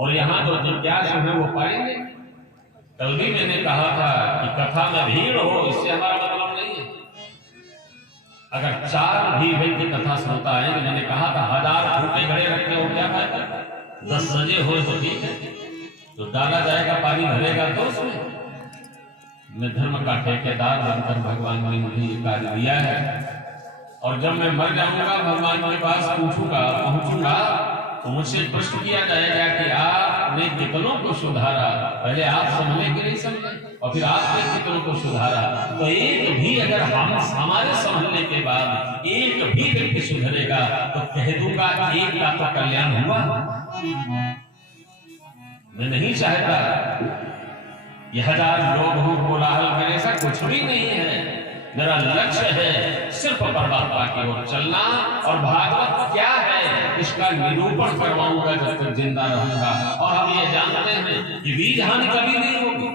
और यहाँ जो जिज्ञासु है वो पाएंगे। कल भी मैंने कहा था कि कथा में भीड़ हो इससे हमारा मतलब नहीं है। अगर 4 भी व्यक्ति कथा सुनता है, तो मैंने कहा था 1000 फूटे खड़े रखे हो क्या फायदा, 10 सजे हो तो ठीक है, तो डाला जाएगा पानी भरेगा तो उसमें। मैं धर्म का ठेकेदार बनकर भगवान ने मुझे ये कार्य दिया है, और जब मैं मर जाऊंगा भगवान के पास पहुंचूंगा तो मुझसे प्रश्न किया जाएगा कि आपने कितनों को सुधारा, पहले आप समझे कि नहीं समझे, और फिर आपने कितनों को सुधारा। तो एक भी अगर हम हमारे समझने के बाद एक भी व्यक्ति सुधरेगा तो कह दूंगा एक का तो कल्याण हुआ। मैं नहीं चाहता ये 1000 लोग हो कोलाहल करे, ऐसा कुछ भी नहीं है। मेरा लक्ष्य है सिर्फ परमात्मा की ओर चलना, और भागवत क्या है इसका निरूपण करवाऊंगा जब तक जिंदा रहूंगा। और हम ये जानते हैं कि बीज हानि कभी नहीं होगी,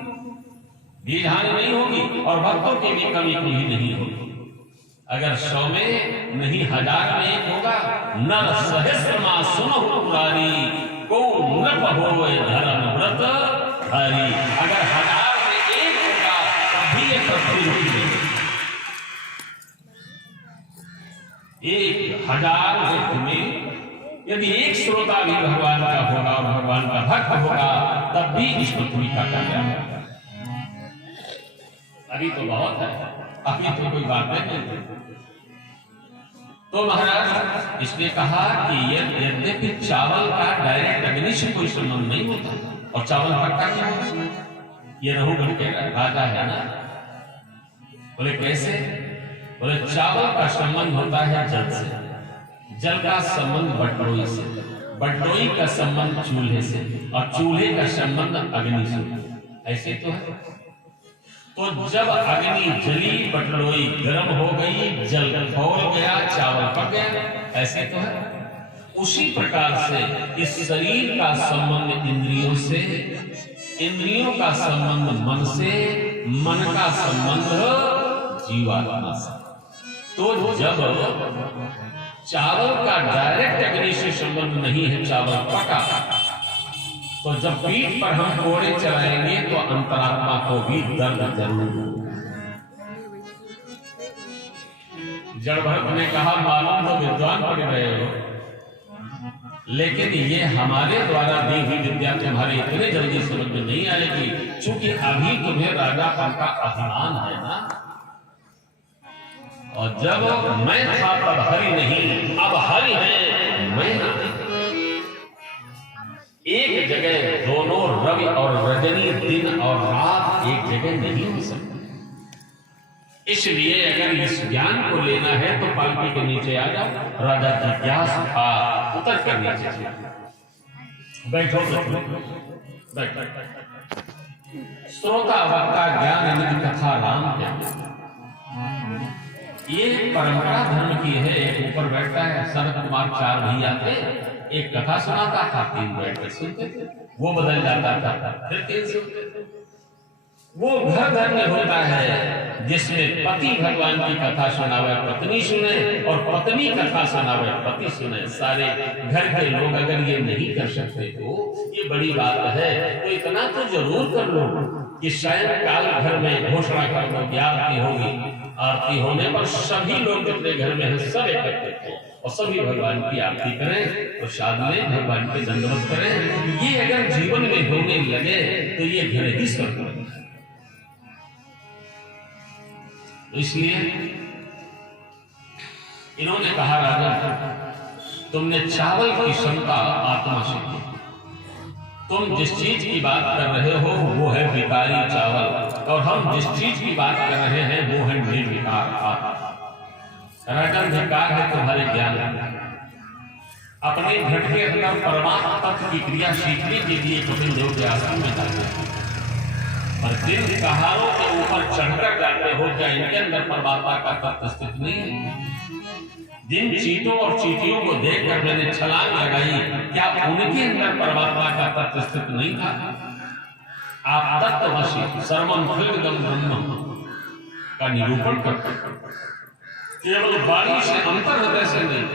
बीज हानि नहीं होगी, और भक्तों की भी कमी कभी नहीं होगी। अगर 100 में नहीं 1000 में एक होगा। नर सहस्र मां सुनो पुरारी, को नृप होवे धर्म व्रत हरि। अगर 1000 में एक होगा तभी ये पृथ्वी होगी। 1000 व्यक्ति में यदि एक श्रोता भी भगवान का होगा और भगवान का भक्त होगा तब भी इस पृथ्वी का कल्याण होगा। अभी तो बहुत है, अभी तो कोई बात नहीं। तो महाराज इसने कहा कि यद्यपि चावल का डायरेक्ट अग्नि से कोई संबंध नहीं होता, और चावल पकता क्या होता, ये रघुगण के राजा है ना। बोले कैसे? बोले चावल का संबंध होता है जल से, जल का संबंध बटलोई से, बटलोई का संबंध चूल्हे से, और चूल्हे का संबंध अग्नि से। ऐसे तो है। तो जब अग्नि जली, बटलोई गर्म हो गई, जल खौल गया, चावल पक गया, ऐसे तो है। उसी प्रकार से इस शरीर का संबंध इंद्रियों से, इंद्रियों का संबंध मन से, मन का संबंध जीवात्मा से। तो जब चावल का डायरेक्ट अग्नि से संबंध नहीं है, चावल पका, तो जब पीठ पर हम कोड़े चलाएंगे तो अंतरात्मा को भी दर्द जरूर होगा। जड़ भरत ने कहा मालूम तो विद्वान पढ़ रहे हो, लेकिन ये हमारे द्वारा दी हुई विद्या तुम्हारे इतने जल्दी समझ में नहीं आएगी, क्योंकि अभी तुम्हें राजापन का अभिमान है ना। और जब मैं था तब हरि नहीं, अब हरि है मैं नहीं। एक जगह दोनों रवि और रजनी, दिन और रात एक जगह नहीं हो सकते। इसलिए अगर इस ज्ञान को लेना है तो पालकी के नीचे आ जाओ। राजा जिज्ञासु था, उतर कर नीचे बैठो, बैठो। श्रोता वक्ता ज्ञान निधि कथा राम ज्ञान, ये परंपरा धर्म की है। एक ऊपर बैठता है, शरद कुमार 4 भी आते, एक कथा सुनाता था, 3 बैठ कर सुनते थे, वो बदल जाता था, फिर 3 सुनते थे। वो घर घर में होता है जिसमें पति भगवान की कथा सुनावे, पत्नी सुने, और पत्नी कथा सुनावे, पति सुने। सारे घर के लोग अगर ये नहीं कर सकते तो ये बड़ी बात है। तो इतना तो जरूर कर लो कि सायंकाल घर में घोषणा कर दो कि आरती होगी। आरती होने पर सभी लोग अपने घर में हैं, सब एकत्रित हो और सभी भगवान की आरती करें, प्रसाद लें, भगवान के दंडवत करें। ये अगर जीवन में होने लगे तो ये घर ही स्वर्ग है। इसलिए इन्होंने कहा राजा तुमने चावल की क्षमता आत्मा से की, तुम जिस चीज की बात कर रहे हो वो है विकारी चावल, और हम जिस चीज की बात कर रहे हैं वो है निर्विकार आत्मा। राजा विकार है तुम्हारे ज्ञान, अपने घट के अंदर परमात्मा तत्व की क्रिया सीखने के लिए कपिल देव के आश्रम में जाते हैं, और जिन पहाड़ों के ऊपर चढ़कर जाते हो क्या इनके अंदर परमात्मा का तत्व स्थित नहीं है? जिन चीटों और चीटियों को देखकर मैंने छलांग लगाई, क्या उनके अंदर परमात्मा का तत्व स्थित नहीं था? आप तत्ववशी सर्वम खल्विदं ब्रह्म का निरूपण करते, केवल वाणी से, अंतर हृदय से नहीं,